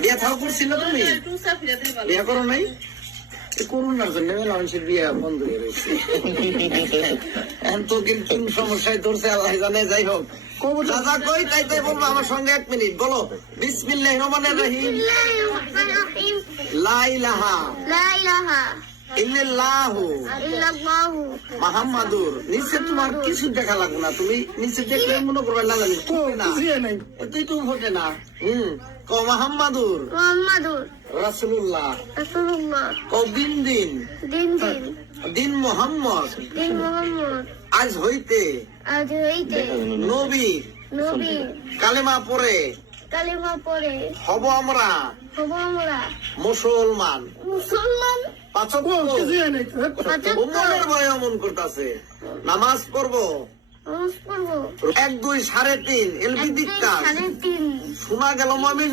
বিয়া থাও করছিল তুমি? বিয়া করো নাই? করোনার জন্য মানুষের বিয়া বন্ধ হয়ে রয়েছে। এখন তো কিন্তু সমস্যায় ধরছে আল্লাহ জানে। যাই হোক, যা কই তাই তাই বলবো। আমার সঙ্গে 1 মিনিট বলো। বিসমিল্লাহির রহমানির রহিম। লা ইলাহা ইল্লাল্লাহু মুহাম্মাদুর। নিচে তোমার কিছু দেখা লাগবে না, তুমি নিচে দেখলে মনে করবে না জানি তুই তো ফোটে না। কও মুহাম্মাদুর রাসূলুল্লাহ। কও দিন মুহাম্মদ আজ হইতে নবী কালেমা পড়ে হব আমরা মুসলমান। মনের ভয় অমন করতেছে। নামাজ পড়বো 1 2 3.5 এলবি দিকটা শোনা গেল মমিন।